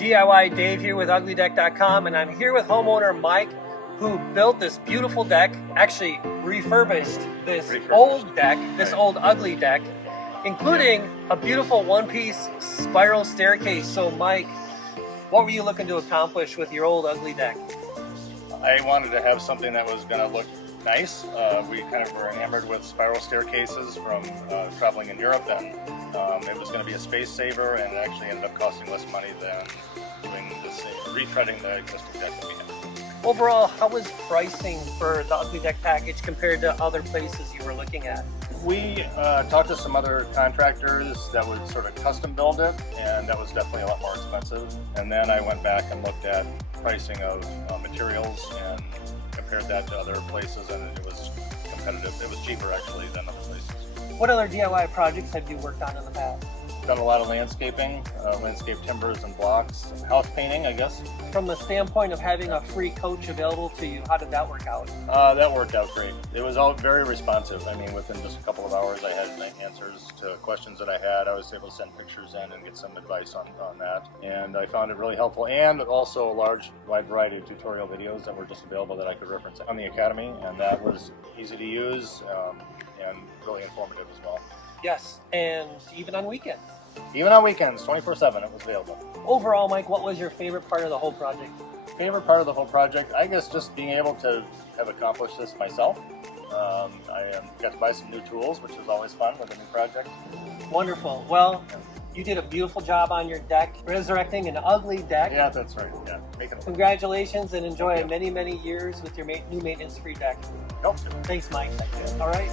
DIY Dave here with UglyDeck.com, and I'm here with homeowner Mike, who built this beautiful deck, actually refurbished this old deck, this old ugly deck, including a beautiful one-piece spiral staircase. So Mike, what were you looking to accomplish with your old ugly deck? I wanted to have something that was going to look nice. We kind of were enamored with spiral staircases from traveling in Europe, and it was going to be a space saver, and it actually ended up costing less money than doing this, retreading the existing deck that we had. Overall, how was pricing for the ugly deck package compared to other places you were looking at? We talked to some other contractors that would sort of custom build it, and that was definitely a lot more expensive. And then I went back and looked at pricing of materials and compared that to other places, and it was competitive. It was cheaper actually than other places. What other DIY projects have you worked on in the past? Done a lot of landscaping, landscape timbers and blocks, house painting, I guess. From the standpoint of having a free coach available to you, how did that work out? That worked out great. It was all very responsive. I mean, within just a couple of hours, I had my answers to questions that I had. I was able to send pictures in and get some advice on that. And I found it really helpful, and also a wide variety of tutorial videos that were just available that I could reference on the Academy, and that was easy to use and really informative as well. Yes, and even on weekends. Even on weekends, 24/7, it was available. Overall, Mike, what was your favorite part of the whole project? Favorite part of the whole project, I guess, just being able to have accomplished this myself. I got to buy some new tools, which is always fun with a new project. Wonderful. Well, you did a beautiful job on your deck, resurrecting an ugly deck. Yeah, that's right. Yeah, Congratulations, and enjoy many, many years with your new maintenance-free deck. Nope. Thanks, Mike. All right.